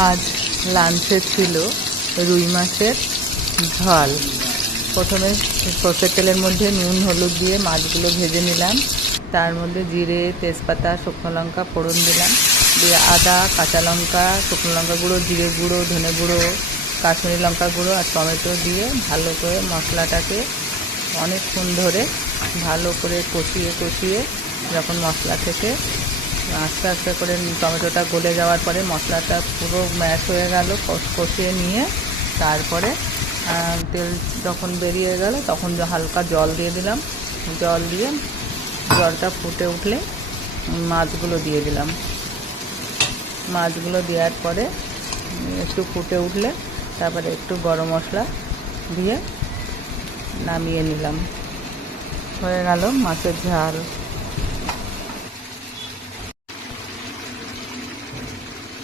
আজ লাঞ্চে ছিল রুই মাছের ঝাল। প্রথমে সর্ষের তেলের মধ্যে নুন হলুদ দিয়ে মাছগুলো ভেজে নিলাম। তার মধ্যে জিরে তেজপাতা শুকনো লঙ্কা ফোড়ন দিলাম, দিয়ে আদা কাঁচা লঙ্কা শুকনো লঙ্কা গুঁড়ো জিরে গুঁড়ো ধনে গুঁড়ো কাশ্মীরি লঙ্কা গুঁড়ো আর টমেটো দিয়ে ভালো করে মশলাটাকে অনেকক্ষণ ধরে ভালো করে কষিয়ে যখন মশলা থেকে আস্তে আস্তে করে টমেটোটা গলে যাওয়ার পরে মশলাটা পুরো ম্যাশ হয়ে গেল, কষিয়ে নিয়ে তারপরে তেল যখন বেরিয়ে গেল তখন হালকা জল দিয়ে দিলাম। জল দিয়ে জলটা ফুটে উঠলে মাছগুলো দিয়ে দিলাম। মাছগুলো দেওয়ার পরে একটু ফুটে উঠলে তারপরে একটু গরম মশলা দিয়ে নামিয়ে নিলাম। হয়ে গেল মাছের ঝাল।